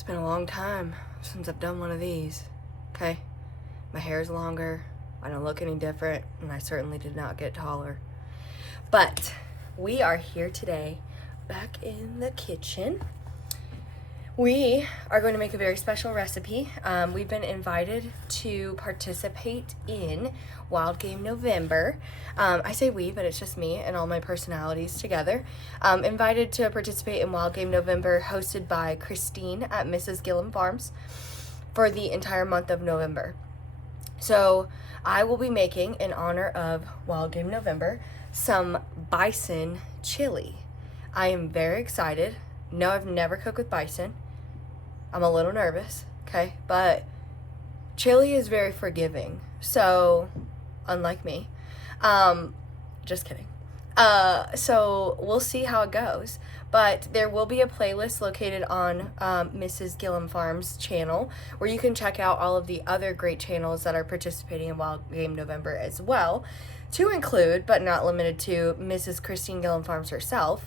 It's been a long time since I've done one of these, okay? My hair's longer, I don't look any different, and I certainly did not get taller. But we are here today, back in the kitchen. We are going to make a very special recipe. We've been invited to participate in Wild Game November. I say we, but it's just me and all my personalities together. Invited to participate in Wild Game November, hosted by Christine at Mrs. Gilliam Farms for the entire month of November. So I will be making, in honor of Wild Game November, some bison chili. I am very excited. No, I've never cooked with bison. I'm a little nervous, okay? But chili is very forgiving. So, unlike me. Just kidding. So we'll see how it goes. But there will be a playlist located on Mrs. Gilliam Farms' channel where you can check out all of the other great channels that are participating in Wild Game November as well, to include, but not limited to, Mrs. Christine Gilliam Farms herself,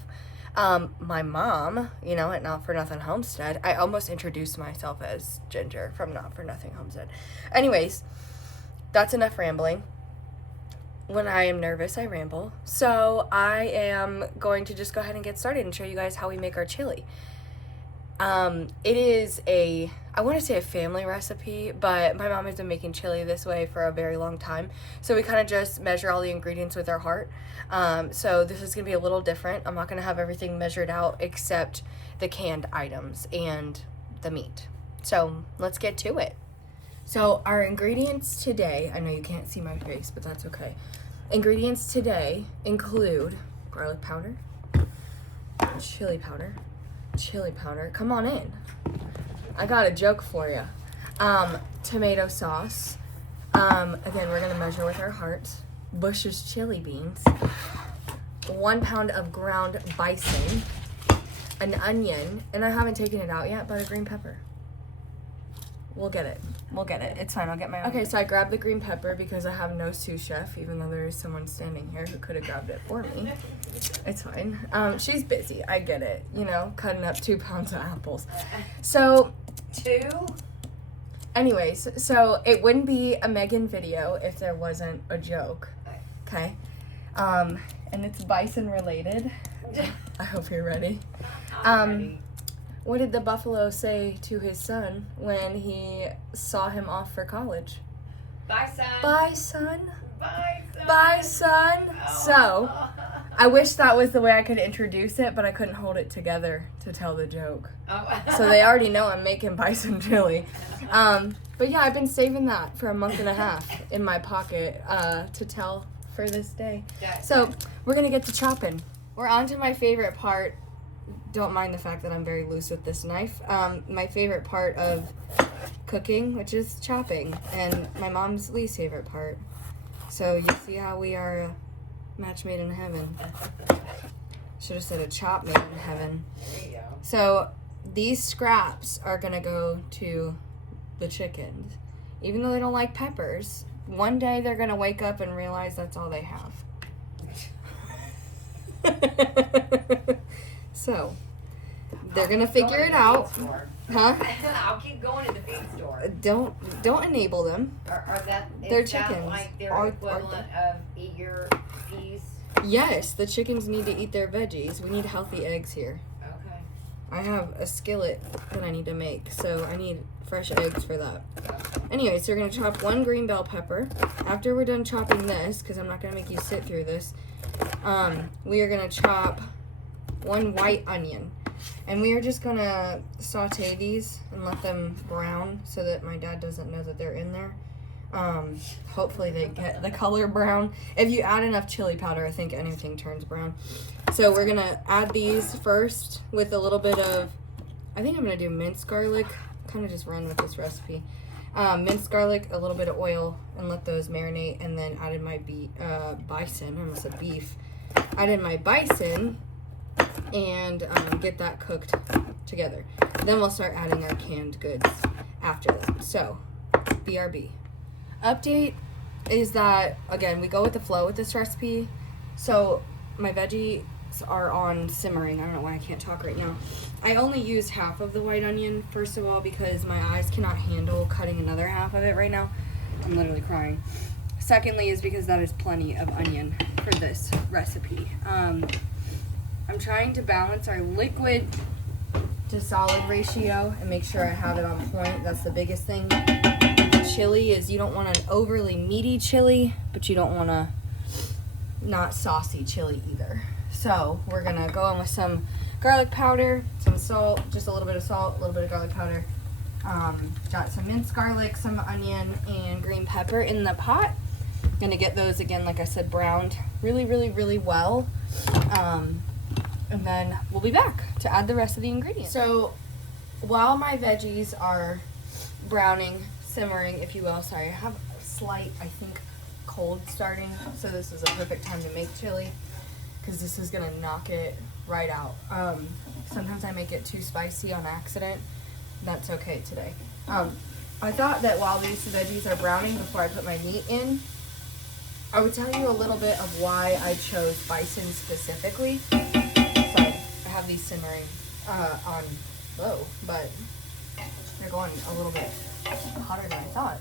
my mom, at Not For Nothing Homestead. I almost introduced myself as Ginger from Not For Nothing Homestead. Anyways, that's enough rambling. When I am nervous, I ramble. So I am going to just go ahead and get started and show you guys how we make our chili. It is I want to say a family recipe, but my mom has been making chili this way for a very long time. So we kind of just measure all the ingredients with our heart. So this is going to be a little different. I'm not going to have everything measured out except the canned items and the meat. So let's get to it. So our ingredients today, I know you can't see my face, but that's okay. Ingredients today include garlic powder, chili powder, come on in. I got a joke for you. Tomato sauce. Again, we're gonna measure with our hearts. Bush's chili beans. 1 pound of ground bison. An onion, and I haven't taken it out yet, but a green pepper. We'll get it. It's fine. I'll get my own. Okay, so I grabbed the green pepper because I have no sous chef, even though there is someone standing here who could have grabbed it for me. It's fine. She's busy. I get it. Cutting up 2 pounds of apples. So, 2? anyways, so it wouldn't be a Megan video if there wasn't a joke. Okay? And it's bison related. I hope you're ready. I'm ready. What did the buffalo say to his son when he saw him off for college? Bye, son. Bye, son. Bye, son. Bye, son. Oh. So, I wish that was the way I could introduce it, but I couldn't hold it together to tell the joke. Oh. So they already know I'm making bison chili. But yeah, I've been saving that for a month and a half in my pocket to tell for this day. So, we're going to get to chopping. We're on to my favorite part. Don't mind the fact that I'm very loose with this knife. My favorite part of cooking, which is chopping, and my mom's least favorite part. So you see how we are a match made in heaven. Should have said a chop made in heaven. There you go. So these scraps are gonna go to the chickens. Even though they don't like peppers, one day they're gonna wake up and realize that's all they have. So, they're gonna figure it out. Huh? I'll keep going to the feed store. Don't enable them. They're They're chickens. like their Are equivalent of eat your peas? Yes, the chickens need to eat their veggies. We need healthy eggs here. Okay. I have a skillet that I need to make, so I need fresh eggs for that. Anyway, so we're gonna chop 1 green bell pepper. After we're done chopping this, because I'm not gonna make you sit through this, we are gonna chop 1 white onion. And we are just gonna saute these and let them brown so that my dad doesn't know that they're in there. Hopefully they get the color brown. If you add enough chili powder, I think anything turns brown. So we're gonna add these first with a little bit of, I think I'm gonna do minced garlic. Kind of just run with this recipe. Minced garlic, a little bit of oil, and let those marinate, and then added my bison, I almost said beef. Added my bison, and get that cooked together. Then we'll start adding our canned goods after that. So, BRB. Update is that, again, we go with the flow with this recipe. So, my veggie are on simmering. I don't know why I can't talk right now. I only used half of the white onion, first of all, because my eyes cannot handle cutting another half of it right now. I'm literally crying. Secondly is because that is plenty of onion for this recipe. I'm trying to balance our liquid to solid ratio and make sure I have it on point. That's the biggest thing. Chili is you don't want an overly meaty chili, but you don't want a not saucy chili either. So we're gonna go in with some garlic powder, some salt, just a little bit of salt, a little bit of garlic powder. Got some minced garlic, some onion, and green pepper in the pot. Gonna get those again, like I said, browned really, really, really well. And then we'll be back to add the rest of the ingredients. So while my veggies are browning, simmering, if you will, sorry, I have a slight, I think, cold starting, so this is a perfect time to make chili because this is gonna knock it right out. Sometimes I make it too spicy on accident. That's okay today. I thought that while these veggies are browning before I put my meat in, I would tell you a little bit of why I chose bison specifically. Sorry, I have these simmering on low, but they're going a little bit hotter than I thought.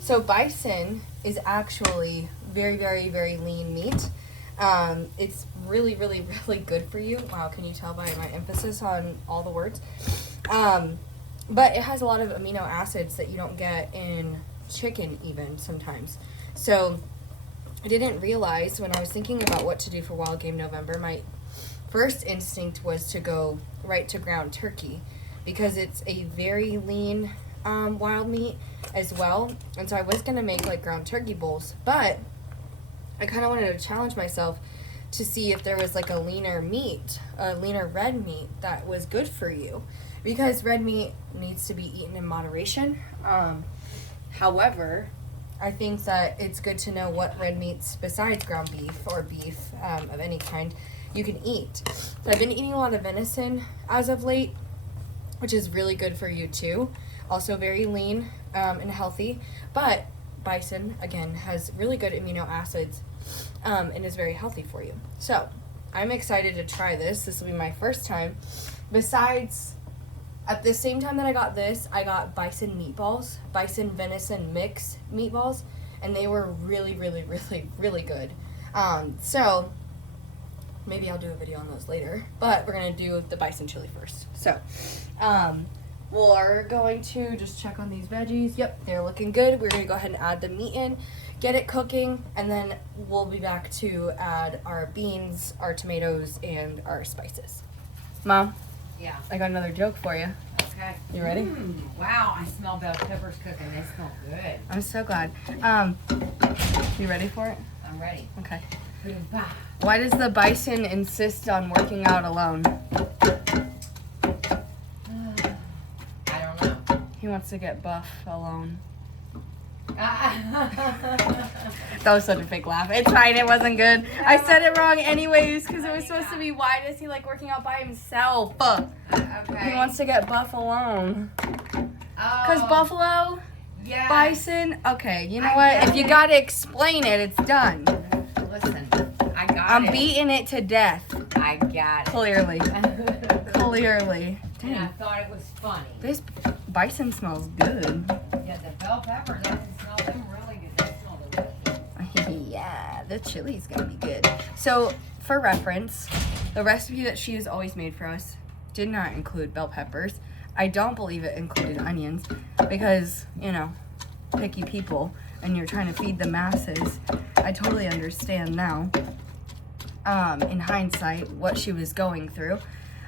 So bison is actually very, very, very lean meat. It's really, really, really good for you. Wow, can you tell by my emphasis on all the words? But it has a lot of amino acids that you don't get in chicken even sometimes. So I didn't realize when I was thinking about what to do for Wild Game November, my first instinct was to go right to ground turkey because it's a very lean wild meat as well. And so I was going to make like ground turkey bowls, but I kind of wanted to challenge myself to see if there was like a leaner meat, a leaner red meat that was good for you, because red meat needs to be eaten in moderation. However, I think that it's good to know what red meats besides ground beef or beef of any kind you can eat. So I've been eating a lot of venison as of late, which is really good for you too. Also very lean and healthy, but bison, again, has really good amino acids and is very healthy for you. So I'm excited to try this. This will be my first time. Besides, at the same time that I got this, I got bison meatballs, bison venison mix meatballs, and they were really, really, really, really good. So maybe I'll do a video on those later, but we're gonna do the bison chili first. So we're going to just check on these veggies. Yep, they're looking good. We're gonna go ahead and add the meat in, get it cooking, and then we'll be back to add our beans, our tomatoes, and our spices. Mom? Yeah. I got another joke for you. Okay. You ready? Wow, I smell bell peppers cooking. They smell good. I'm so glad. You ready for it? I'm ready. Okay. Boom-bah. Why does the bison insist on working out alone? I don't know. He wants to get buff alone. Ah. That was such a fake laugh. It's fine, it wasn't good. I said it wrong anyways because it was supposed to be, why does he like working out by himself? Okay. He wants to get buff alone. Because Oh, buffalo, yeah. bison, okay, you know I what? get If you it. gotta explain it, it's done. Listen, I got I'm it. beating it to death. I got Clearly. it. Clearly. And I Dang. thought it was funny. This bison smells good. Yeah, the bell peppers, I can smell them really good. They smell delicious. Yeah, the chili's gonna be good. So, for reference, the recipe that she has always made for us did not include bell peppers. I don't believe it included onions because, you know, picky people and you're trying to feed the masses. I totally understand now, in hindsight, what she was going through.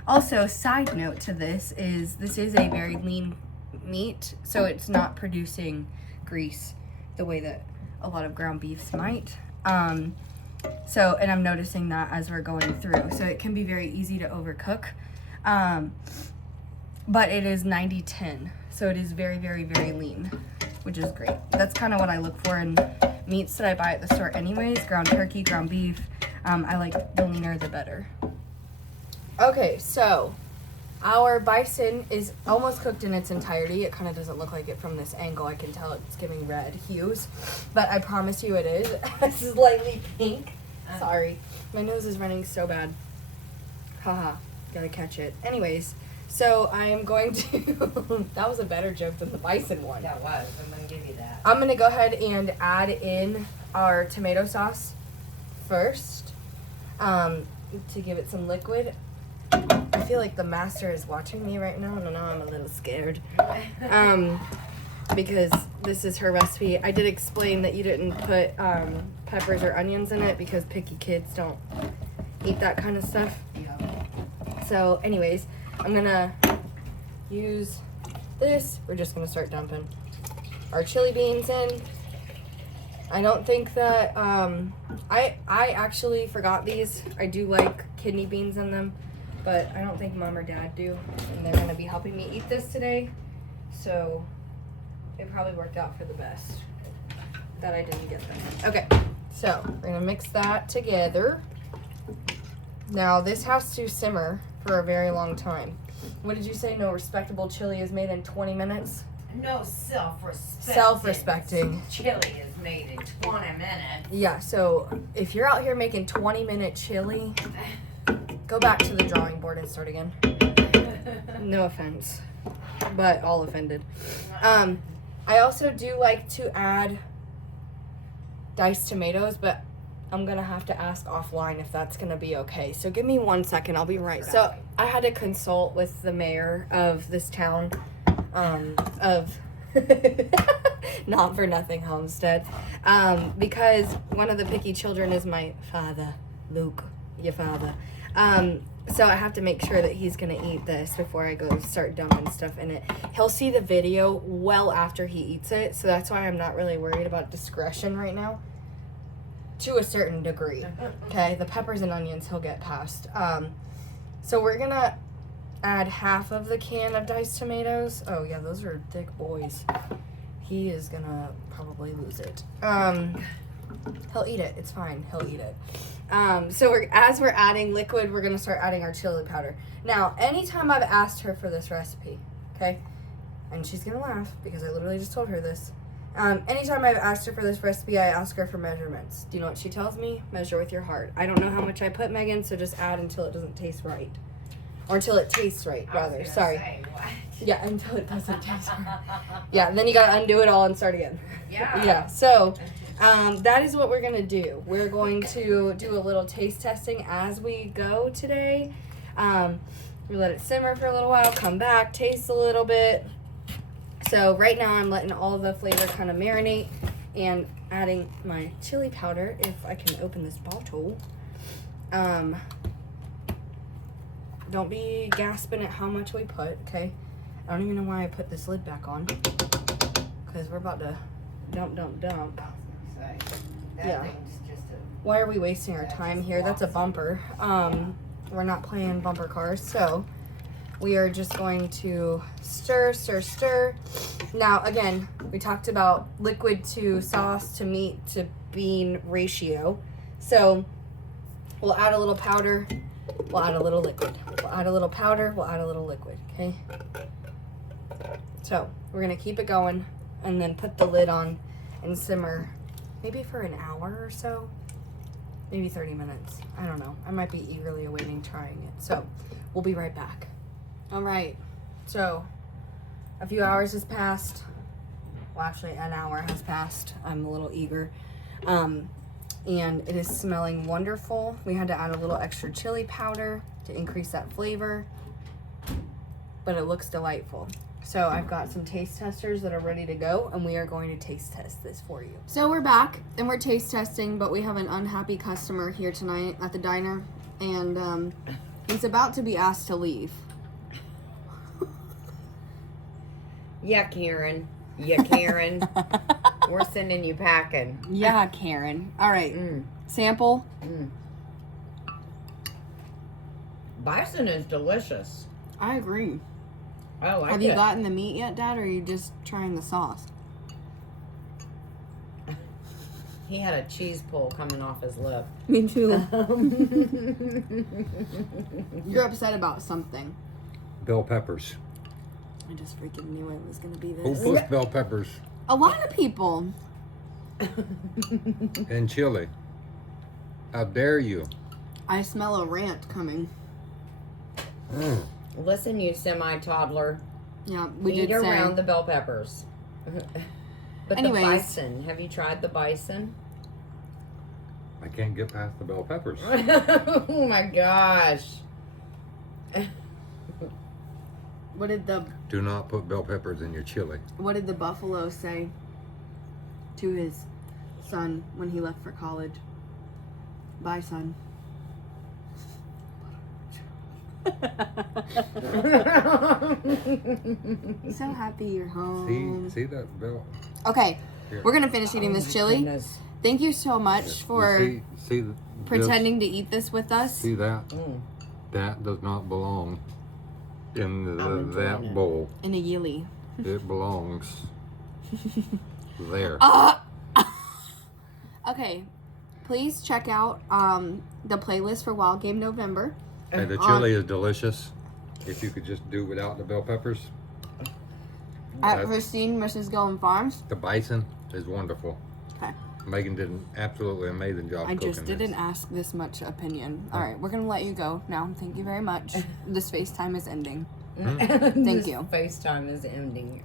Also, side note to this is a very lean meat, so it's not producing grease the way that a lot of ground beefs might. So, and I'm noticing that as we're going through. So it can be very easy to overcook. But it is 90-10, so it is very, very, very lean, which is great. That's kind of what I look for in meats that I buy at the store anyways. Ground turkey, ground beef. I like the leaner the better. Okay, so our bison is almost cooked in its entirety. It kind of doesn't look like it from this angle. I can tell it's giving red hues, but I promise you it is. It's slightly pink. Sorry. My nose is running so bad. Haha. Gotta catch it. Anyways, so I am going to... That was a better joke than the bison one. That was. I'm going to give you that. I'm going to go ahead and add in our tomato sauce first to give it some liquid. I feel like the master is watching me right now, and now I'm a little scared. Because this is her recipe. I did explain that you didn't put peppers or onions in it because picky kids don't eat that kind of stuff. Yeah. So anyways, I'm gonna use this. We're just gonna start dumping our chili beans in. I don't think that, I actually forgot these. I do like kidney beans in them, but I don't think mom or dad do. And they're gonna be helping me eat this today. So it probably worked out for the best that I didn't get them. Okay, so we're gonna mix that together. Now this has to simmer for a very long time. What did you say? No respectable chili is made in 20 minutes? No self-respecting. Self-respecting. Chili is made in 20 minutes. Yeah, so if you're out here making 20-minute chili, go back to the drawing board and start again. No offense, but all offended. I also do like to add diced tomatoes, but I'm gonna have to ask offline if that's gonna be okay. So give me 1 second, I'll be right back. So I had to consult with the mayor of this town, of Not For Nothing Homestead, because one of the picky children is my father, Luke, your father. So I have to make sure that he's gonna eat this before I go start dumping stuff in it. He'll see the video well after he eats it, so that's why I'm not really worried about discretion right now. To a certain degree. Okay, the peppers and onions he'll get past. So we're gonna add half of the can of diced tomatoes. Oh yeah, those are thick boys. He is gonna probably lose it. He'll eat it. It's fine. He'll eat it. So as we're adding liquid, we're gonna start adding our chili powder. Now, anytime I've asked her for this recipe, okay, and she's gonna laugh because I literally just told her this. Anytime I've asked her for this recipe, I ask her for measurements. Do you know what she tells me? Measure with your heart. I don't know how much I put, Megan, so just add until it doesn't taste right. Or until it tastes right, rather. Sorry. Say, what? Yeah, until it doesn't taste right. Yeah, and then you gotta undo it all and start again. Yeah. Yeah, so that is what we're gonna do. We're going to do a little taste testing as we go today. We let it simmer for a little while, come back, taste a little bit. So right now I'm letting all the flavor kind of marinate and adding my chili powder, if I can open this bottle. Don't be gasping at how much we put, okay? I don't even know why I put this lid back on, because we're about to dump. Say, that Yeah. thing's just a... Why are we wasting our time here? That's a bumper. We're not playing bumper cars, so we are just going to stir. Now, again, we talked about liquid to sauce to meat to bean ratio. So we'll add a little powder, we'll add a little liquid. We'll add a little powder, we'll add a little liquid, okay? So we're gonna keep it going and then put the lid on and simmer maybe for an hour or so. Maybe 30 minutes. I don't know. I might be eagerly awaiting trying it. So we'll be right back. All right. So a few hours has passed. Well, actually an hour has passed. I'm a little eager. And it is smelling wonderful. We had to add a little extra chili powder to increase that flavor. But it looks delightful. So I've got some taste testers that are ready to go, and we are going to taste test this for you. So we're back, and we're taste testing, but we have an unhappy customer here tonight at the diner, and he's about to be asked to leave. Yeah, Karen. Yeah, Karen. We're sending you packing. Yeah, Karen. All right. Sample. Bison is delicious. I agree. I like Have it. you gotten the meat yet, Dad, or are you just trying the sauce? He had a cheese pull coming off his lip. Me too. You're upset about something. Bell peppers. I just freaking knew it was going to be Who this. puts bell peppers A lot of people. and chili? How dare you? I smell a rant coming. Listen, you semi-toddler. Yeah, we Eat did say. around the bell peppers. But Anyways. the bison, have you tried the bison? I can't get past the bell peppers. Oh my gosh. What did the Do not put bell peppers in your chili. buffalo say to his son when he left for college? Bye, son. So happy you're home. See that bell? Okay, Here. we're gonna finish eating Oh this my chili. goodness. Thank you so much for see pretending to eat this with us. See that? Mm. That does not belong in I'm enjoying that it. bowl. In a yili. It belongs there. Okay, please check out the playlist for Wild Game November. Hey, the chili is delicious. If you could just do without the bell peppers. At That- Christine, Mrs. Gilliam Farms. The bison is wonderful. Okay. Megan did an absolutely amazing job I cooking just didn't this. ask this much opinion. All right, we're gonna let you go now. Thank you very much. This FaceTime is ending. Thank you. FaceTime is ending.